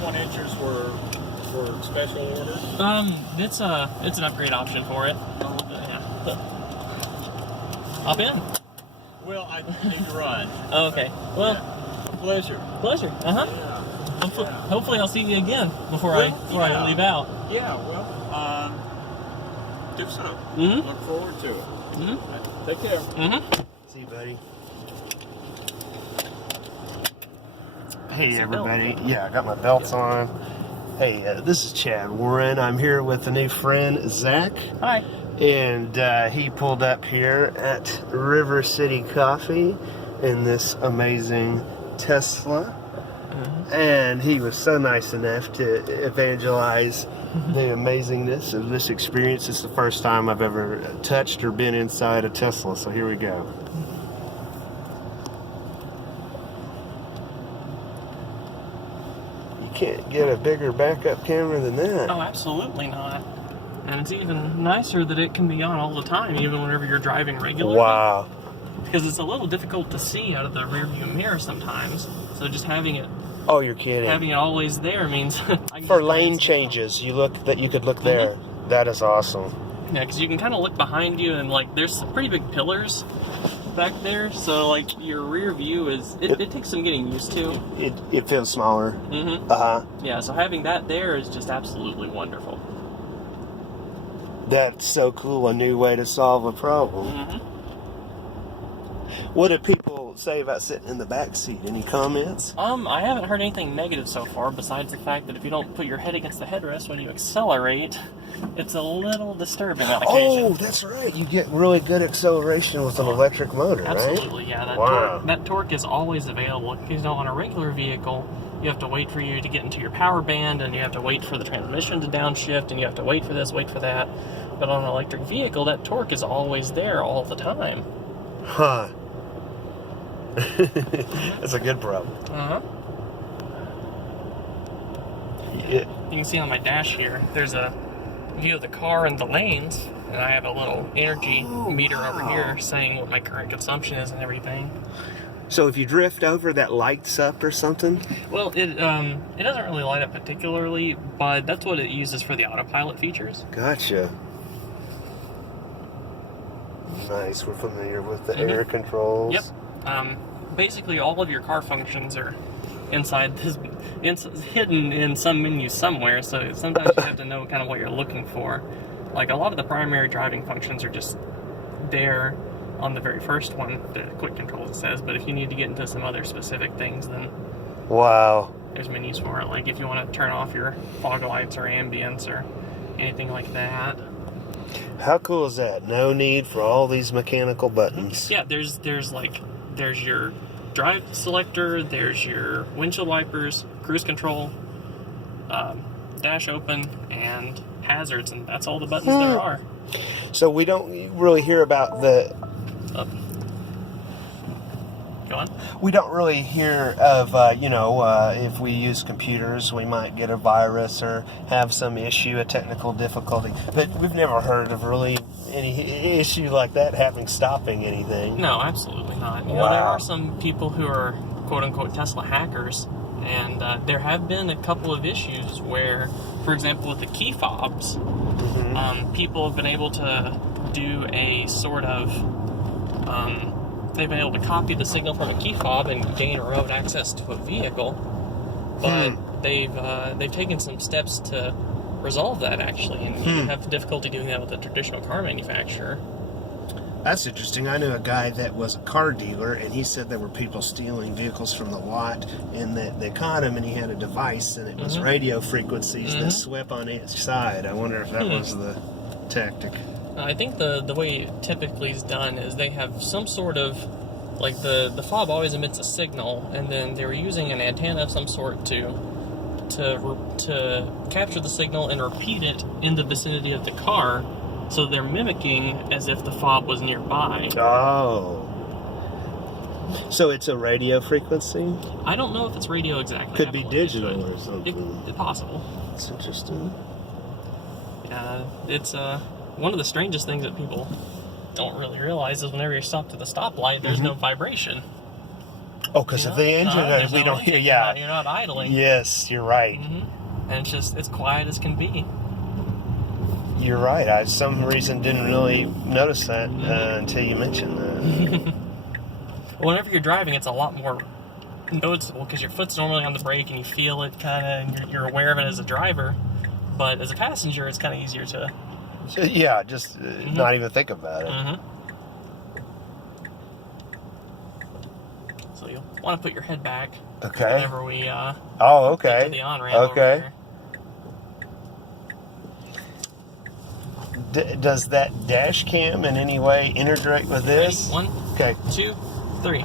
21 inches were special orders? It's an upgrade option for it. Yeah. Hop in. Well, I need to run. Oh, okay. Well, Yeah. Pleasure. pleasure. Uh-huh. Yeah. Hopefully I'll see you again before I leave out. Yeah, well, do so. Mm-hmm. Look forward to it. Mm-hmm. Take care. Mm-hmm. See you, buddy. Hey, everybody. Yeah, I got my belts on. Hey, this is Chad Warren. I'm here with a new friend, Zach. Hi. And he pulled up here at River City Coffee in this amazing Tesla. And he was so nice enough to evangelize the amazingness of this experience. It's the first time I've ever touched or been inside a Tesla, so here we go. You can't get a bigger backup camera than that. Oh, absolutely not. And it's even nicer that it can be on all the time, even whenever you're driving regularly. Wow. Because it's a little difficult to see out of the rearview mirror sometimes. So just having it Oh, you're kidding. Having it always there means I can For just lane glance changes, you could look there. That is awesome. down. Yeah, because you can kind of look behind you and like there's some pretty big pillars back there, so like your rear view it takes some getting used to. It feels smaller. Mm-hmm. Yeah, so having that there is just absolutely wonderful. That's so cool. A new way to solve a problem. Mm-hmm. What do people say about sitting in the back seat? Any comments? I haven't heard anything negative so far, besides the fact that if you don't put your head against the headrest when you accelerate, it's a little disturbing on occasion. Oh, that's right. You get really good acceleration with an electric motor, Absolutely, right? yeah. That torque is always available. Because on a regular vehicle, you have to wait for you to get into your power band, and you have to wait for the transmission to downshift, and you have to wait for this, wait for that. But on an electric vehicle, that torque is always there all the time. Huh. That's a good problem. Uh-huh. Yeah. You can see on my dash here, there's a view of the car and the lanes, and I have a little energy meter over here saying what my current consumption is and everything. So if you drift over, that lights up or something? Well, it doesn't really light up particularly, but that's what it uses for the autopilot features. Gotcha. Nice. We're familiar with the air controls. Yep. Basically, all of your car functions are inside this, hidden in some menu somewhere. So sometimes you have to know kind of what you're looking for. Like a lot of the primary driving functions are just there on the very first one, the quick controls it says. But if you need to get into some other specific things, then Wow. there's menus for it. Like if you want to turn off your fog lights or ambience or anything like that. How cool is that? No need for all these mechanical buttons. Yeah, there's your drive selector, there's your windshield wipers, cruise control, dash open, and hazards, and that's all the buttons there are. So we don't really hear about the... Go on. We don't really hear of, if we use computers, we might get a virus or have some issue, a technical difficulty. But we've never heard of really any issue like that stopping anything. No, absolutely not. You know, there are some people who are quote-unquote Tesla hackers, and there have been a couple of issues where, for example, with the key fobs, people have been able to do a sort of... they've been able to copy the signal from a key fob and gain remote access to a vehicle, but they've taken some steps to resolve that, actually, and you have difficulty doing that with a traditional car manufacturer. That's interesting. I knew a guy that was a car dealer, and he said there were people stealing vehicles from the lot, and that they caught him, and he had a device, and it was radio frequencies that swept on each side. I wonder if that was the tactic. I think the way it typically is done is they have some sort of, like the fob always emits a signal, and then they were using an antenna of some sort to capture the signal and repeat it in the vicinity of the car, so they're mimicking as if the fob was nearby. Oh. So it's a radio frequency? I don't know if it's radio exactly. Could be digital or something. It's possible. That's interesting. It's one of the strangest things that people don't really realize is whenever you're stopped at the stoplight, there's no vibration. Oh, because of the engine, there's we no don't engine. hear. Yeah. You're not idling. Yes, you're right. And it's quiet as can be. You're right. I, some reason, didn't really notice that until you mentioned that. Whenever you're driving, it's a lot more noticeable because your foot's normally on the brake and you feel it kind of, and you're aware of it as a driver. But as a passenger, it's kind of easier to... Yeah, just not even think about it. So you'll want to put your head back Okay. whenever we Oh, okay. get to the on-ramp over Okay. here. Does that dash cam in any way integrate with this? Ready? 1, Okay. 2, 3.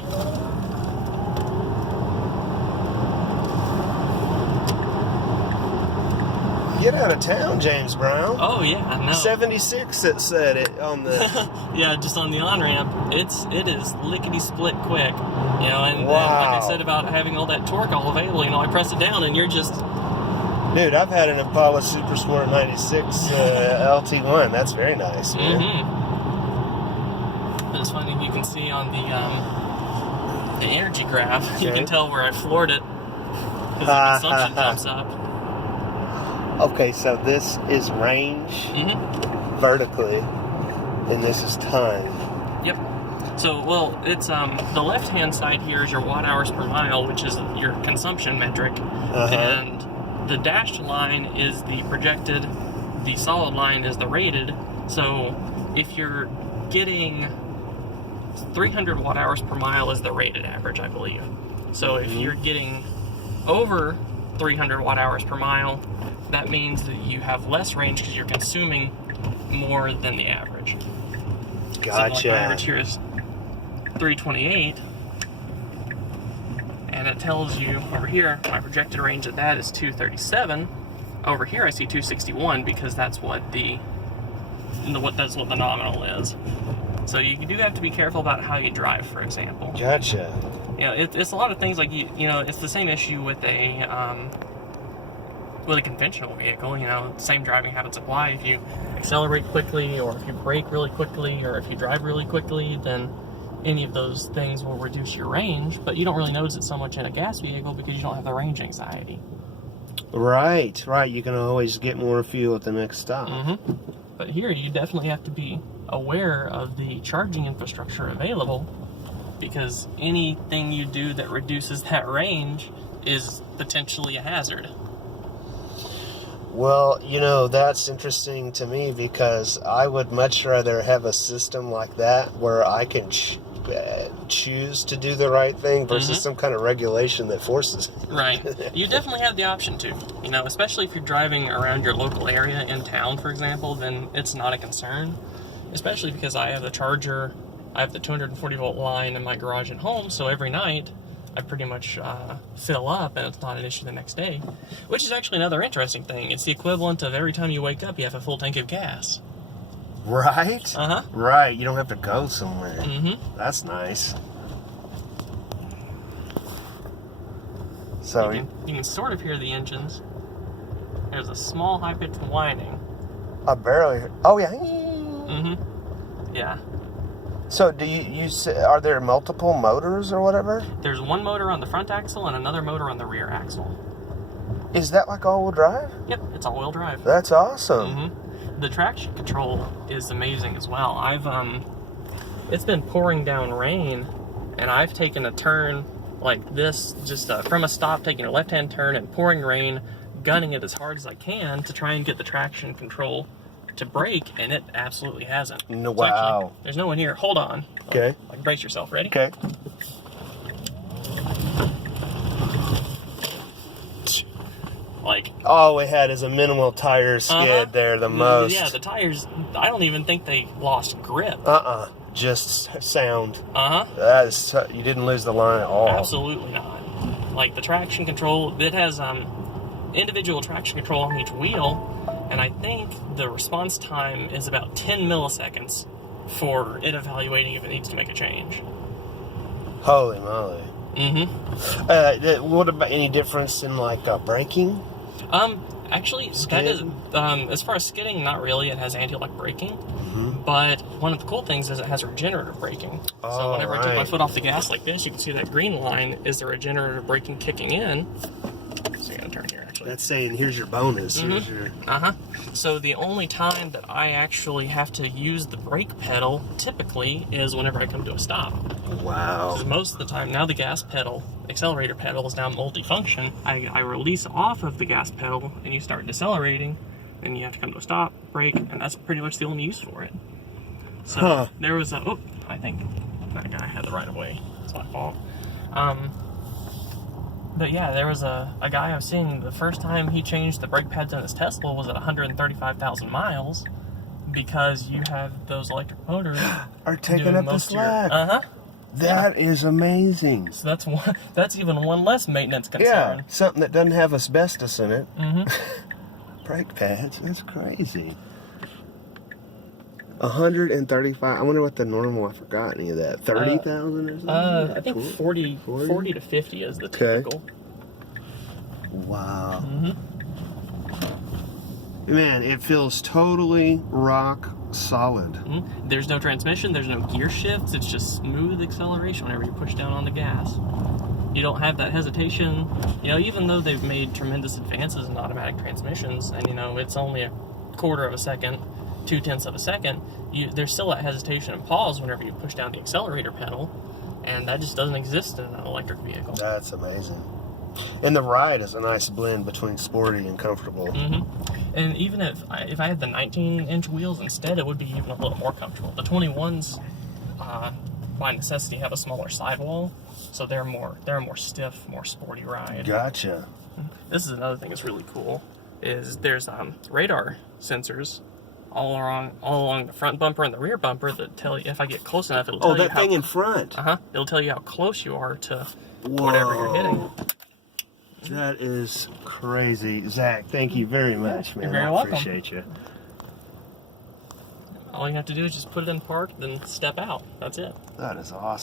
Get out of town, James Brown. Oh yeah, no. 76 it said it on the... Yeah, just on the on-ramp, it is lickety-split quick. You know, and like I said about having all that torque all available, you know, I press it down and you're just... Dude, I've had an Impala Super Sport 96 LT1. That's very nice, man. It's funny, you can see on the energy graph, you can tell where I floored it because the consumption jumps up. Okay, so this is range vertically, and this is time. Yep. So, well, it's the left-hand side here is your watt hours per mile, which is your consumption metric, and the dashed line is the projected, the solid line is the rated. So, if you're getting 300 watt hours per mile is the rated average, I believe. So, if you're getting over 300 watt hours per mile, that means that you have less range because you're consuming more than the average. Gotcha. So like my average here is 328, and it tells you over here my projected range of that is 237. Over here I see 261 because that's what the nominal is. So you do have to be careful about how you drive, for example. Gotcha. Yeah, it's a lot of things like you know it's the same issue with a conventional vehicle. You know, same driving habits apply. If you accelerate quickly, or if you brake really quickly, or if you drive really quickly, then any of those things will reduce your range. But you don't really notice it so much in a gas vehicle because you don't have the range anxiety. Right. You can always get more fuel at the next stop. But here you definitely have to be aware of the charging infrastructure available, because anything you do that reduces that range is potentially a hazard. Well, you know, that's interesting to me because I would much rather have a system like that where I can choose to do the right thing versus some kind of regulation that forces it. Right. You definitely have the option to. You know, especially if you're driving around your local area in town, for example, then it's not a concern. Especially because I have the charger, I have the 240 volt line in my garage at home, so every night I pretty much fill up and it's not an issue the next day. Which is actually another interesting thing. It's the equivalent of every time you wake up you have a full tank of gas. Right? Right, you don't have to go somewhere. That's nice. So you can sort of hear the engines. There's a small high-pitched whining. I barely heard. Oh, yeah. Yeah. So do you are there multiple motors or whatever? There's one motor on the front axle and another motor on the rear axle. Is that like all-wheel drive? Yep, it's all-wheel drive. That's awesome. The traction control is amazing as well. It's been pouring down rain, and I've taken a turn like this, just from a stop, taking a left-hand turn and pouring rain, gunning it as hard as I can to try and get the traction control to brake, and it absolutely hasn't. No, So actually, wow. there's no one here. Hold on. Okay. Like, brace yourself. Ready? Okay. Like, all we had is a minimal tire skid there, the most. Yeah, the tires, I don't even think they lost grip. Just sound. Uh-huh. You didn't lose the line at all. Absolutely not. Like, the traction control, it has individual traction control on each wheel, and I think the response time is about 10 milliseconds for it evaluating if it needs to make a change. Holy moly. Mm-hmm. What about any difference in, like, braking? Actually, Skid? that is, as far as skidding, not really. It has anti-lock braking. Mm-hmm. But one of the cool things is it has regenerative braking. So whenever I take my foot off the gas like this, you can see that green line is the regenerative braking kicking in. So you're going to turn here, actually. That's saying, here's your bonus. Mm-hmm. Here's your... So the only time that I actually have to use the brake pedal, typically, is whenever I come to a stop. Wow. Because most of the time, now the gas pedal, accelerator pedal, is now multi-function. I release off of the gas pedal, and you start decelerating, and you have to come to a stop, brake, and that's pretty much the only use for it. So there was a... Oh, I think that guy had the right of way. It's my fault. But yeah, there was a guy I was seeing, the first time he changed the brake pads in his Tesla was at 135,000 miles, because you have those electric motors are taking up the slack. That is amazing. So that's even one less maintenance concern. Yeah, something that doesn't have asbestos in it. Brake pads, that's crazy. 135. I wonder what the normal, I forgot any of that. 30,000 or something? I think 40 to 50 is the typical. Wow. Man, it feels totally rock solid. There's no transmission, there's no gear shifts, it's just smooth acceleration whenever you push down on the gas. You don't have that hesitation. You know, even though they've made tremendous advances in automatic transmissions, and you know, it's only a quarter of a second, 0.2 of a second, there's still that hesitation and pause whenever you push down the accelerator pedal, and that just doesn't exist in an electric vehicle. That's amazing. And the ride is a nice blend between sporty and comfortable. And even if I had the 19-inch wheels instead, it would be even a little more comfortable. The 21s, by necessity, have a smaller sidewall, so they're a more stiff, more sporty ride. Gotcha. This is another thing that's really cool. Is there's radar sensors all along the front bumper and the rear bumper that tell you, if I get close enough, it'll tell you that thing in front. It'll tell you how close you are to whatever you're hitting. That is crazy. Zach, thank you very much, man. You're very welcome. I appreciate you. All you have to do is just put it in park, then step out. That's it. That is awesome.